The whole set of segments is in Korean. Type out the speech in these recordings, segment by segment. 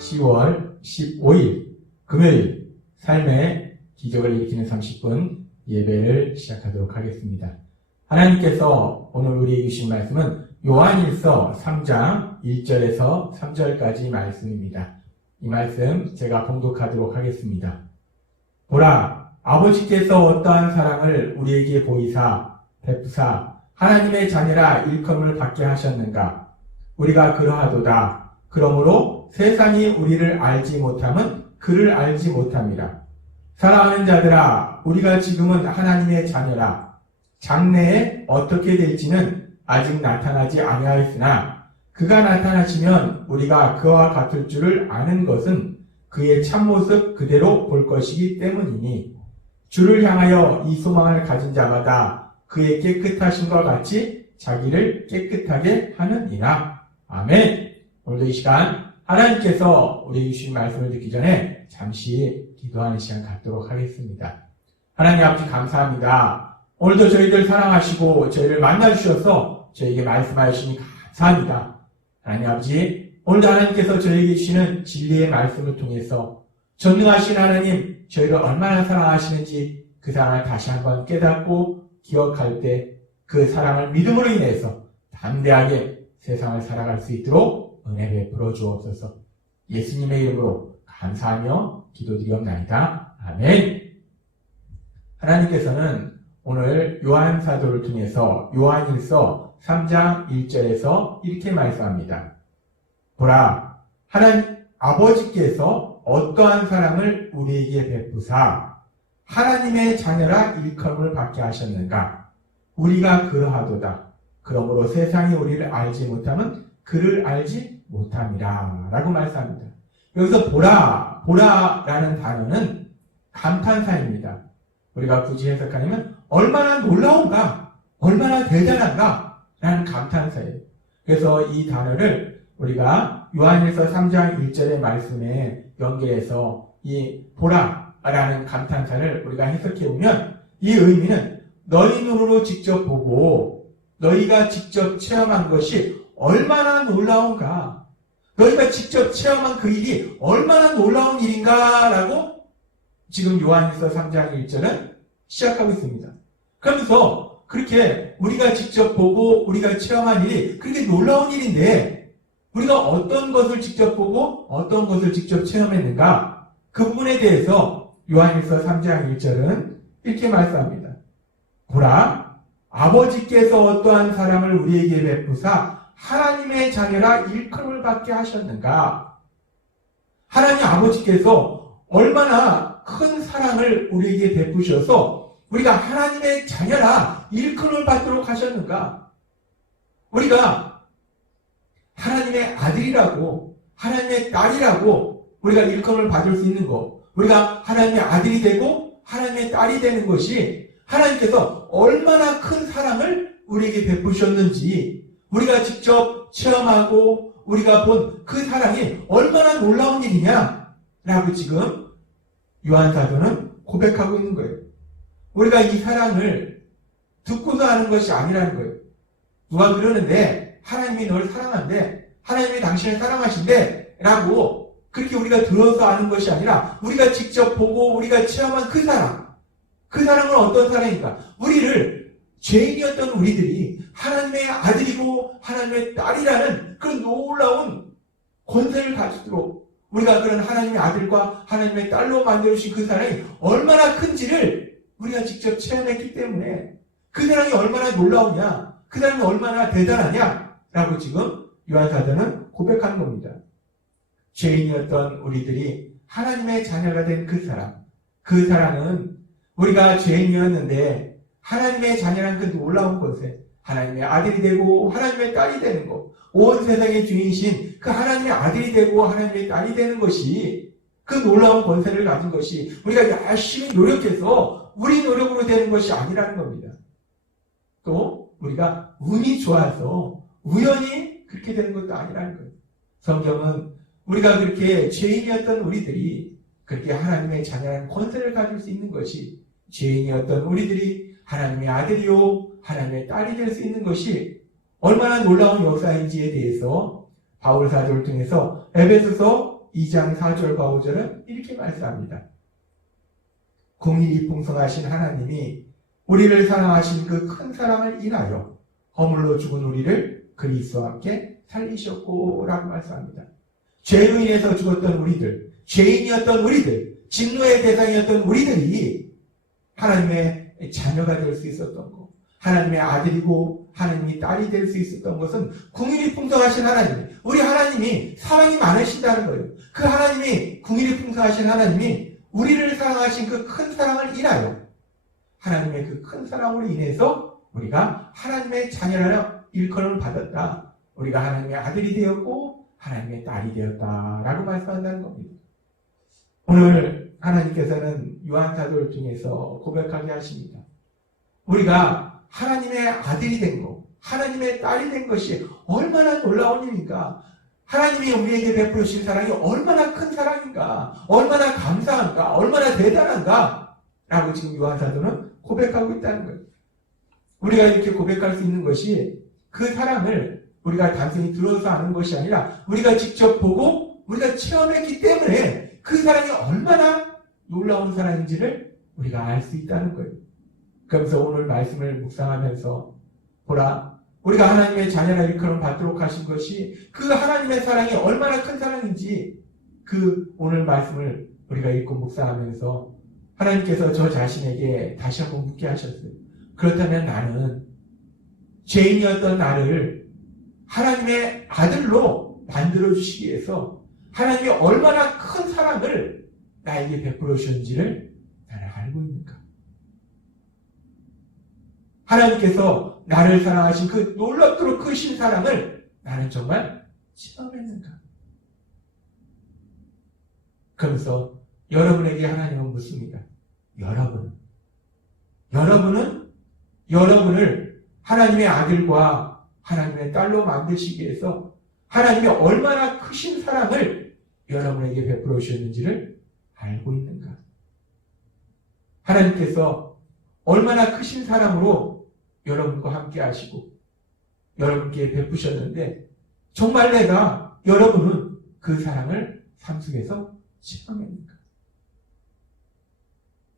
10월 15일 금요일 삶의 기적을 일으키는 30분 예배를 시작하도록 하겠습니다. 하나님께서 오늘 우리에게 주신 말씀은 요한일서 3장 1절에서 3절까지 말씀입니다. 이 말씀 제가 봉독하도록 하겠습니다. 보라, 아버지께서 어떠한 사랑을 우리에게 보이사 베푸사 하나님의 자녀라 일컬음을 받게 하셨는가? 우리가 그러하도다. 그러므로 세상이 우리를 알지 못함은 그를 알지 못함이라. 사랑하는 자들아, 우리가 지금은 하나님의 자녀라. 장래에 어떻게 될지는 아직 나타나지 아니하였으나 그가 나타나시면 우리가 그와 같을 줄을 아는 것은 그의 참모습 그대로 볼 것이기 때문이니 주를 향하여 이 소망을 가진 자마다 그의 깨끗하심과 같이 자기를 깨끗하게 하느니라. 아멘. 오늘도 이 시간 하나님께서 우리에게 주신 말씀을 듣기 전에 잠시 기도하는 시간 갖도록 하겠습니다. 하나님 아버지 감사합니다. 오늘도 저희들 사랑하시고 저희를 만나주셔서 저에게 말씀하시니 감사합니다. 하나님 아버지, 오늘도 하나님께서 저에게 주시는 진리의 말씀을 통해서 전능하신 하나님, 저희를 얼마나 사랑하시는지 그 사랑을 다시 한번 깨닫고 기억할 때 그 사랑을 믿음으로 인해서 담대하게 세상을 살아갈 수 있도록 은혜 베풀어 주옵소서. 예수님의 이름으로 감사하며 기도드리옵나이다. 아멘. 하나님께서는 오늘 요한 사도를 통해서 요한일서 3장 1절에서 이렇게 말씀합니다. 보라, 하나님 아버지께서 어떠한 사랑을 우리에게 베푸사 하나님의 자녀라 일컬음을 받게 하셨는가? 우리가 그러하도다. 그러므로 세상이 우리를 알지 못하면 그를 알지 못함이라 라고 말씀합니다. 여기서 보라라는 단어는 감탄사입니다. 우리가 굳이 해석하면 얼마나 놀라운가, 얼마나 대단한가 라는 감탄사예요. 그래서 이 단어를 우리가 요한일서 3장 1절의 말씀에 연결해서 이 보라라는 감탄사를 우리가 해석해보면 이 의미는 너희 눈으로 직접 보고 너희가 직접 체험한 것이 얼마나 놀라운가, 너희가 직접 체험한 그 일이 얼마나 놀라운 일인가 라고 지금 요한일서 3장 1절은 시작하고 있습니다. 그러면서 그렇게 우리가 직접 보고 우리가 체험한 일이 그렇게 놀라운 일인데 우리가 어떤 것을 직접 보고 어떤 것을 직접 체험했는가, 그 부분에 대해서 요한일서 3장 1절은 이렇게 말씀합니다. 보라, 아버지께서 어떠한 사랑을 우리에게 베푸사 하나님의 자녀라 일컬음을 받게 하셨는가? 하나님 아버지께서 얼마나 큰 사랑을 우리에게 베푸셔서 우리가 하나님의 자녀라 일컬음을 받도록 하셨는가? 우리가 하나님의 아들이라고, 하나님의 딸이라고 우리가 일컬음을 받을 수 있는 것, 우리가 하나님의 아들이 되고 하나님의 딸이 되는 것이 하나님께서 얼마나 큰 사랑을 우리에게 베푸셨는지 우리가 직접 체험하고 우리가 본 그 사랑이 얼마나 놀라운 일이냐라고 지금 요한 사도는 고백하고 있는 거예요. 우리가 이 사랑을 듣고서 하는 것이 아니라는 거예요. 누가 그러는데 하나님이 널 사랑한대, 하나님이 당신을 사랑하신대 라고 그렇게 우리가 들어서 아는 것이 아니라 우리가 직접 보고 우리가 체험한 그 사랑, 그 사랑은 어떤 사랑인가? 우리를, 죄인이었던 우리들이 하나님의 아들이고 하나님의 딸이라는 그런 놀라운 권세를 가지도록 우리가 그런 하나님의 아들과 하나님의 딸로 만들어주신 그 사랑이 얼마나 큰지를 우리가 직접 체험했기 때문에 그 사랑이 얼마나 놀라우냐, 그 사랑이 얼마나 대단하냐 라고 지금 요한 사도는 고백하는 겁니다. 죄인이었던 우리들이 하나님의 자녀가 된 그 사랑, 그 사랑은 우리가 죄인이었는데 하나님의 자녀라는 그 놀라운 것에 하나님의 아들이 되고 하나님의 딸이 되는 것, 온 세상의 주인이신 그 하나님의 아들이 되고 하나님의 딸이 되는 것이, 그 놀라운 권세를 가진 것이 우리가 열심히 노력해서 우리 노력으로 되는 것이 아니라는 겁니다. 또 우리가 운이 좋아서 우연히 그렇게 되는 것도 아니라는 거예요. 성경은 우리가 그렇게 죄인이었던 우리들이 그렇게 하나님의 자녀라는 권세를 가질 수 있는 것이, 죄인이었던 우리들이 하나님의 아들이요 하나님의 딸이 될 수 있는 것이 얼마나 놀라운 역사인지에 대해서 바울 사도를 통해서 에베소서 2장 4절과 5절은 이렇게 말씀합니다. 공의이 풍성하신 하나님이 우리를 사랑하신 그 큰 사랑을 인하여 허물로 죽은 우리를 그리스도와 함께 살리셨고 라고 말씀합니다. 죄로 인해서 죽었던 우리들, 죄인이었던 우리들, 진노의 대상이었던 우리들이 하나님의 자녀가 될 수 있었던 것, 하나님의 아들이고 하나님의 딸이 될 수 있었던 것은 긍휼이 풍성하신 하나님, 우리 하나님이 사랑이 많으신다는 거예요. 그 하나님이, 긍휼이 풍성하신 하나님이 우리를 사랑하신 그 큰 사랑을 인하여, 하나님의 그 큰 사랑으로 인해서 우리가 하나님의 자녀라는 일컬음을 받았다. 우리가 하나님의 아들이 되었고 하나님의 딸이 되었다라고 말씀한다는 겁니다. 오늘 하나님께서는 요한사도를 통해서 고백하게 하십니다. 우리가 하나님의 아들이 된 것, 하나님의 딸이 된 것이 얼마나 놀라운 일인가, 하나님이 우리에게 베푸신 사랑이 얼마나 큰 사랑인가, 얼마나 감사한가, 얼마나 대단한가 라고 지금 요한사도는 고백하고 있다는 거예요. 우리가 이렇게 고백할 수 있는 것이 그 사랑을 우리가 단순히 들어서 아는 것이 아니라 우리가 직접 보고 우리가 체험했기 때문에 그 사랑이 얼마나 놀라운 사랑인지를 우리가 알 수 있다는 거예요. 그러면서 오늘 말씀을 묵상하면서 보라, 우리가 하나님의 자녀라 일컬음 받도록 하신 것이 그 하나님의 사랑이 얼마나 큰 사랑인지 그 오늘 말씀을 우리가 읽고 묵상하면서 하나님께서 저 자신에게 다시 한번 묻게 하셨어요. 그렇다면 나는 죄인이었던 나를 하나님의 아들로 만들어주시기 위해서 하나님이 얼마나 큰 사랑을 나에게 베풀어 주셨는지를 나는 알고 있는가? 하나님께서 나를 사랑하신 그 놀랍도록 크신 사랑을 나는 정말 체험했는가? 그러면서 여러분에게 하나님은 묻습니다. 여러분을 하나님의 아들과 하나님의 딸로 만드시기 위해서 하나님이 얼마나 크신 사랑을 여러분에게 베풀어 주셨는지를 알고 있는가? 하나님께서 얼마나 크신 사랑으로 여러분과 함께 하시고 여러분께 베푸셨는데 정말 여러분은 그 사랑을 삶 속에서 체험했는가?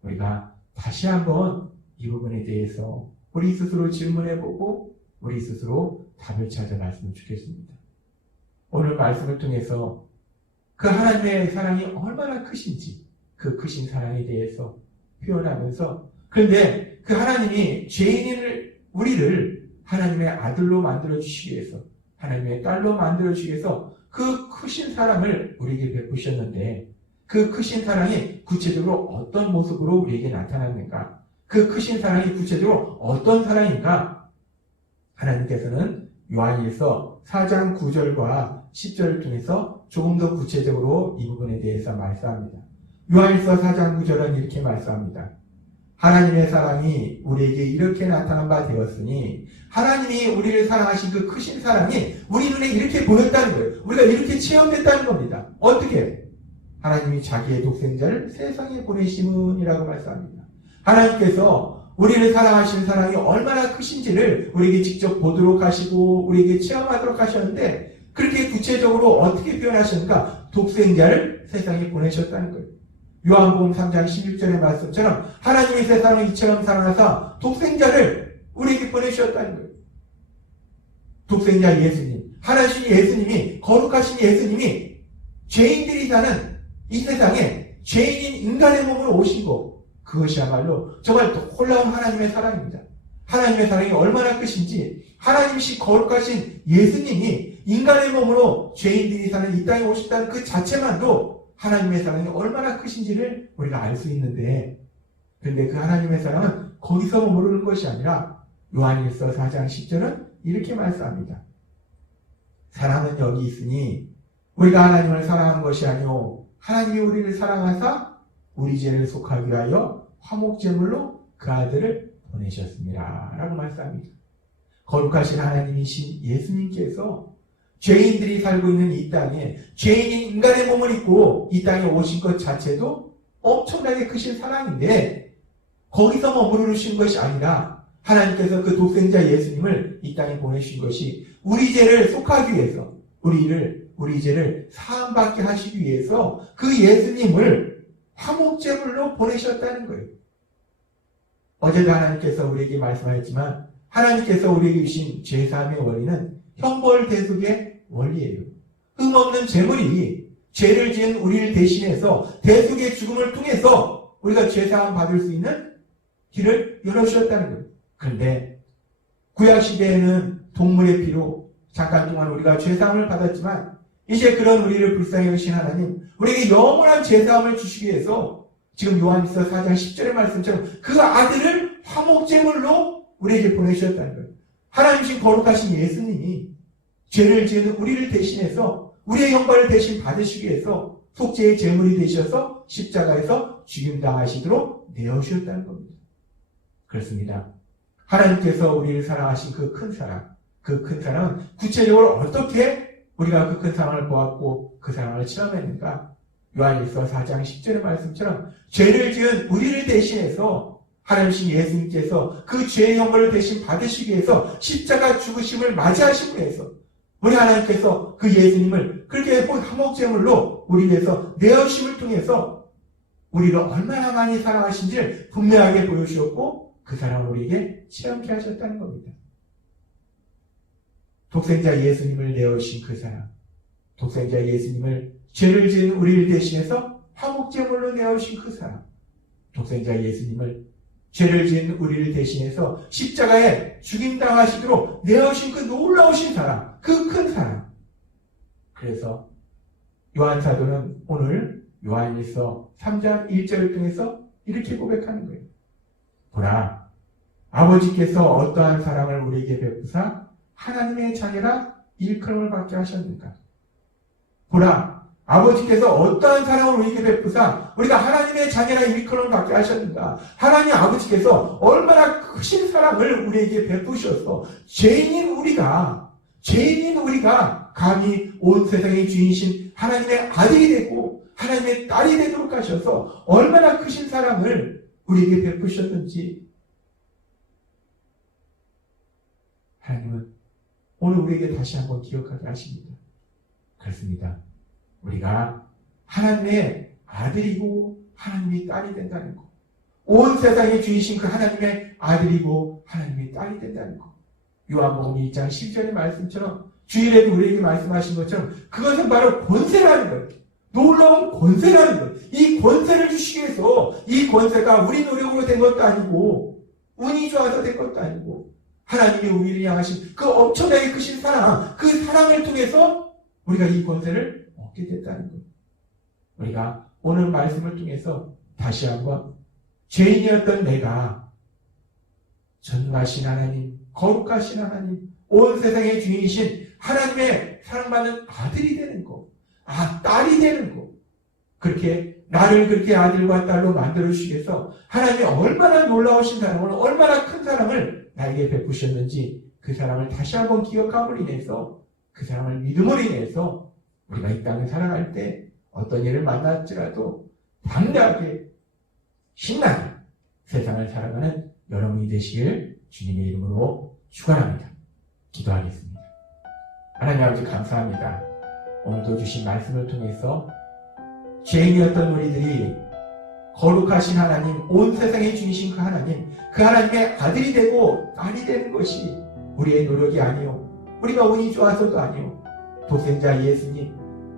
우리가 다시 한번 이 부분에 대해서 우리 스스로 질문해보고 우리 스스로 답을 찾아봤으면 좋겠습니다. 오늘 말씀을 통해서 그 하나님의 사랑이 얼마나 크신지 그 크신 사랑에 대해서 표현하면서 그런데 그 하나님이 죄인을 우리를 하나님의 아들로 만들어주시기 위해서 하나님의 딸로 만들어주시기 위해서 그 크신 사랑을 우리에게 베푸셨는데 그 크신 사랑이 구체적으로 어떤 모습으로 우리에게 나타났는가? 그 크신 사랑이 구체적으로 어떤 사랑인가? 하나님께서는 요한일서 4장 9절과 10절을 통해서 조금 더 구체적으로 이 부분에 대해서 말씀합니다. 요한일서 4장 9절은 이렇게 말씀합니다. 하나님의 사랑이 우리에게 이렇게 나타난 바 되었으니 하나님이 우리를 사랑하신 그 크신 사랑이 우리 눈에 이렇게 보였다는 거예요. 우리가 이렇게 체험됐다는 겁니다. 어떻게? 하나님이 자기의 독생자를 세상에 보내심은이라고 말씀합니다. 하나님께서 우리를 사랑하신 사랑이 얼마나 크신지를 우리에게 직접 보도록 하시고 우리에게 체험하도록 하셨는데 그렇게 구체적으로 어떻게 표현하셨는가? 독생자를 세상에 보내셨다는 거예요. 요한복음 3장 16절의 말씀처럼 하나님이 세상을 이처럼 사랑하사 독생자를 우리에게 보내주셨다는 거예요. 독생자 예수님, 하나님 예수님이, 거룩하신 예수님이 죄인들이 사는 이 세상에 죄인인 인간의 몸으로 오신 것, 그것이야말로 정말 놀라운 하나님의 사랑입니다. 하나님의 사랑이 얼마나 크신지 하나님이시 거룩하신 예수님이 인간의 몸으로 죄인들이 사는 이 땅에 오셨다는 그 자체만도 하나님의 사랑이 얼마나 크신지를 우리가 알 수 있는데 그런데 그 하나님의 사랑은 거기서 머무르는 것이 아니라 요한일서 4장 10절은 이렇게 말씀합니다. 사랑은 여기 있으니 우리가 하나님을 사랑한 것이 아니오 하나님이 우리를 사랑하사 우리 죄를 속하기 위하여 화목제물로 그 아들을 보내셨습니다. 라고 말씀합니다. 거룩하신 하나님이신 예수님께서 죄인들이 살고 있는 이 땅에 죄인인 인간의 몸을 입고 이 땅에 오신 것 자체도 엄청나게 크신 사랑인데 거기서 머무르신 것이 아니라 하나님께서 그 독생자 예수님을 이 땅에 보내신 것이 우리 죄를 속하기 위해서 우리를 우리 죄를 사함받게 하시기 위해서 그 예수님을 화목제물로 보내셨다는 거예요. 어제도 하나님께서 우리에게 말씀하셨지만 하나님께서 우리에게 주신 죄사함의 원리는 형벌 대속의 원리예요. 흠없는 제물이 죄를 지은 우리를 대신해서 대속의 죽음을 통해서 우리가 죄사함 받을 수 있는 길을 열어주셨다는 거예요. 그런데 구약시대에는 동물의 피로 잠깐 동안 우리가 죄사함을 받았지만 이제 그런 우리를 불쌍히 여기신 하나님, 우리에게 영원한 죄사함을 주시기 위해서 지금 요한일서 4장 10절의 말씀처럼 그 아들을 화목제물로 우리에게 보내주셨다는 거예요. 하나님이신 거룩하신 예수님이 죄를 지은 우리를 대신해서 우리의 형벌을 대신 받으시기 위해서 속죄의 제물이 되셔서 십자가에서 죽임당하시도록 내어주셨다는 겁니다. 그렇습니다. 하나님께서 우리를 사랑하신 그 큰 사랑, 그 큰 사랑은 구체적으로 어떻게 우리가 그 큰 사랑을 보았고 그 사랑을 체험했는가? 요한일서 4장 10절의 말씀처럼 죄를 지은 우리를 대신해서 하나님이신 예수님께서 그 죄의 형벌을 대신 받으시기 위해서 십자가 죽으심을 맞이하시기 위해서 우리 하나님께서 그 예수님을 그렇게 화목제물로 우리 위해서 내어주심을 통해서 우리를 얼마나 많이 사랑하신지를 분명하게 보여주셨고 그 사랑을 우리에게 체험케 하셨다는 겁니다. 독생자 예수님을 내어주신 그 사랑, 독생자 예수님을 죄를 지은 우리를 대신해서 화목제물로 내어주신 그 사랑, 독생자 예수님을 죄를 지은 우리를 대신해서 십자가에 죽임당하시도록 내어주신 그 놀라우신 사랑, 그 큰 사랑. 그래서 요한사도는 오늘 요한일서 3장 1절을 통해서 이렇게 고백하는 거예요. 보라, 아버지께서 어떠한 사랑을 우리에게 베푸사 하나님의 자녀라 일컬음을 받게 하셨는가. 보라, 아버지께서 어떠한 사랑을 우리에게 베푸사 우리가 하나님의 자녀라 일컬음을 받게 하셨는가. 하나님 아버지께서 얼마나 크신 사랑을 우리에게 베푸셔서 죄인인 우리가 감히 온 세상의 주인이신 하나님의 아들이 되고 하나님의 딸이 되도록 하셔서 얼마나 크신 사랑을 우리에게 베푸셨는지 하나님은 오늘 우리에게 다시 한번 기억하게 하십니다. 그렇습니다. 우리가 하나님의 아들이고 하나님의 딸이 된다는 것. 온 세상의 주이신 그 하나님의 아들이고 하나님의 딸이 된다는 것. 요한복음 1장 10절의 말씀처럼 주일에도 우리에게 말씀하신 것처럼 그것은 바로 권세라는 거예요. 놀라운 권세라는 거예요. 이 권세를 주시기 위해서 이 권세가 우리 노력으로 된 것도 아니고 운이 좋아서 된 것도 아니고 하나님이 우리를 향하신 그 엄청나게 크신 사랑, 그 사랑을 통해서 우리가 이 권세를 얻게 됐다는 거예요. 우리가 오늘 말씀을 통해서 다시 한번 죄인이었던 내가 전능하신 하나님, 거룩하신 하나님, 온 세상의 주인이신 하나님의 사랑받는 아들이 되는 거, 딸이 되는 거. 나를 그렇게 아들과 딸로 만들어주시기 위해서 하나님이 얼마나 놀라우신 사랑을, 얼마나 큰 사랑을 나에게 베푸셨는지 그 사랑을 다시 한번 기억함으로 인해서 그 사랑을 믿음으로 인해서 우리가 이 땅을 살아갈 때 어떤 일을 만날지라도 당당하게 신나게 세상을 살아가는 여러분이 되시길 주님의 이름으로 축원합니다. 기도하겠습니다. 하나님 아버지 감사합니다. 오늘도 주신 말씀을 통해서 죄인이었던 우리들이 거룩하신 하나님, 온 세상에 주이신 그 하나님, 그 하나님의 아들이 되고 딸이 되는 것이 우리의 노력이 아니요, 우리가 운이 좋아서도 아니요, 독생자 예수님,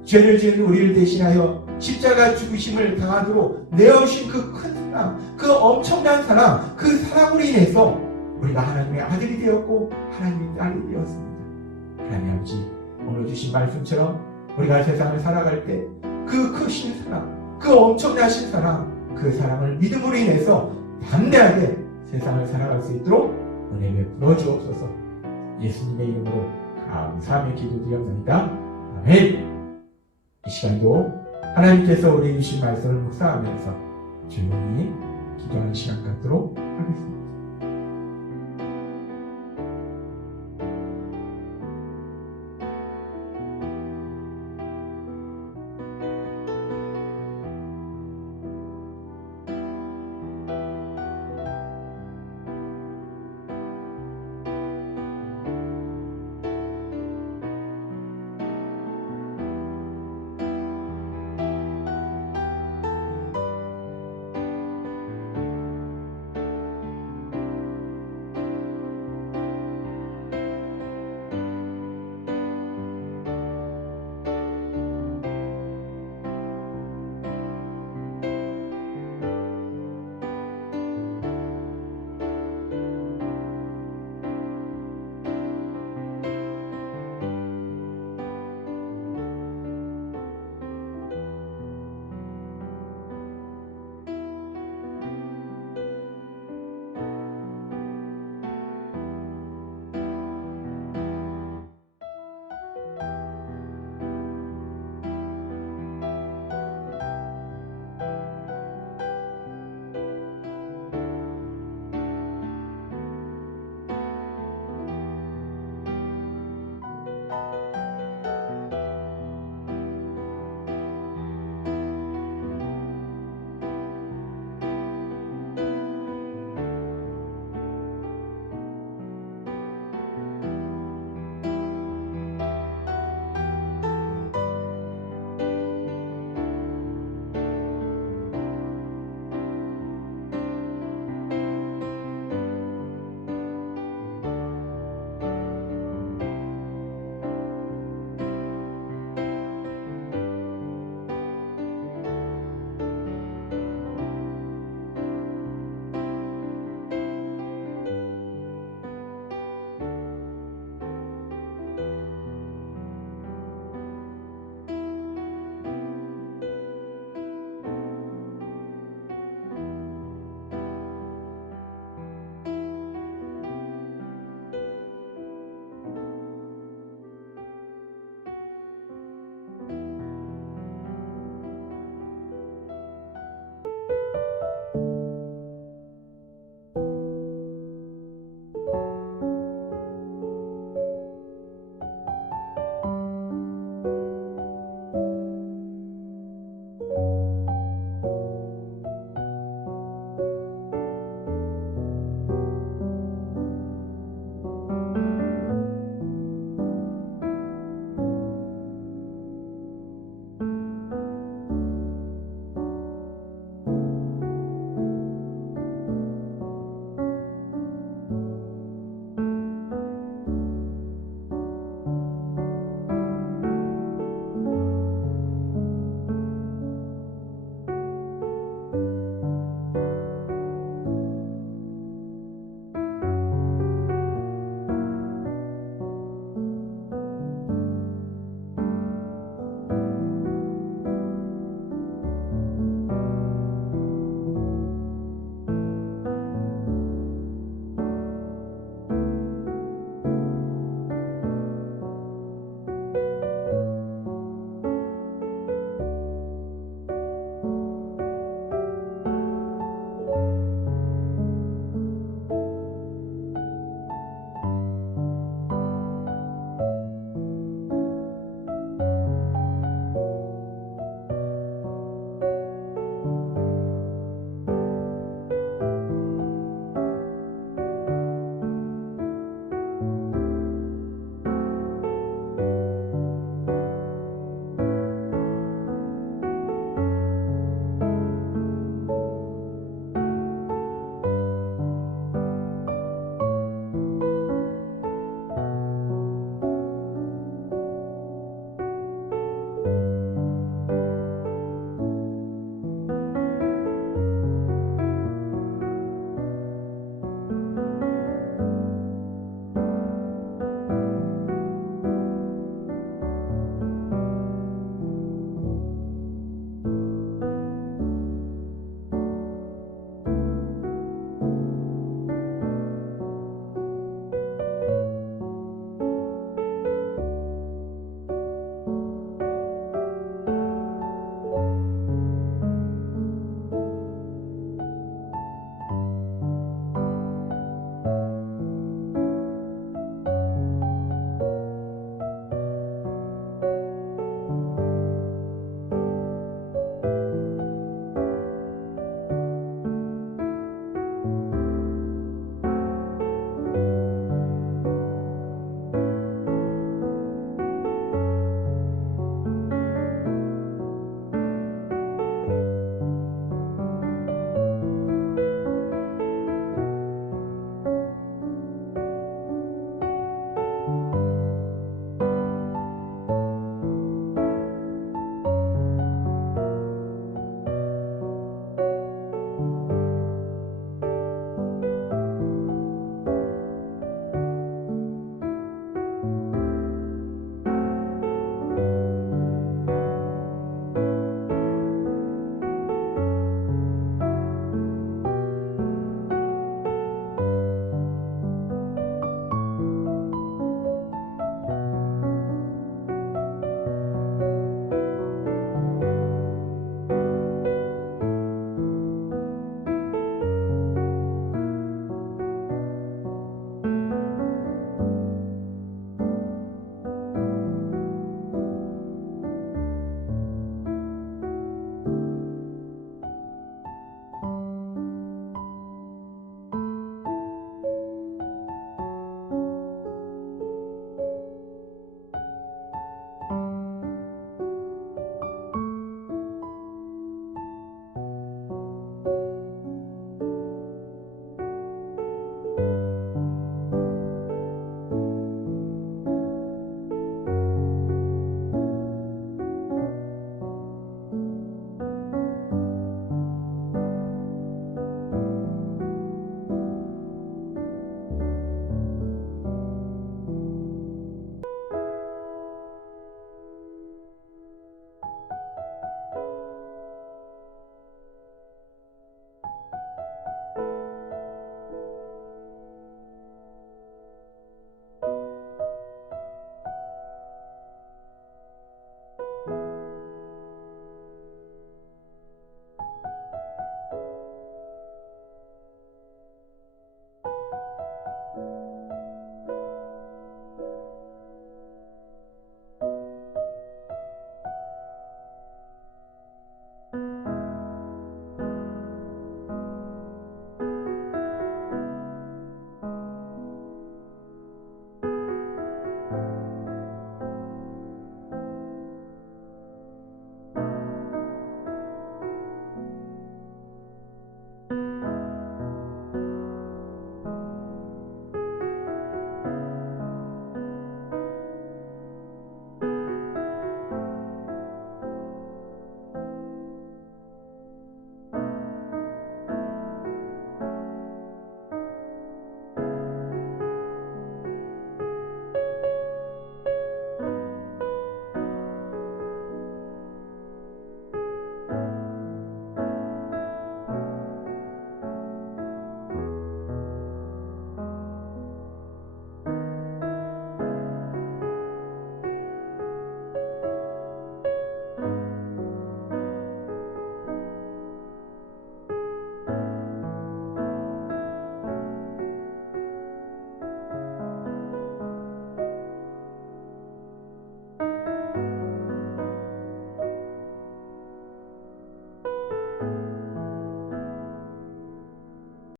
죄를 지은 우리를 대신하여 십자가 죽으심을 당하도록 내어주신 그 큰 사랑, 그 엄청난 사랑, 그 사랑으로 인해서 우리가 하나님의 아들이 되었고 하나님의 딸이 되었습니다. 하나님 아버지, 오늘 주신 말씀처럼 우리가 세상을 살아갈 때 그 크신 사랑, 그 엄청나신 사랑, 그 사랑을 믿음으로 인해서 담대하게 세상을 살아갈 수 있도록 은혜 베풀어 주옵소서. 예수님의 이름으로 감사하며 기도드렸습니다. 아멘. 이 시간도 하나님께서 우리에게 주신 말씀을 묵상하면서 조용히 기도하는 시간 갖도록 하겠습니다.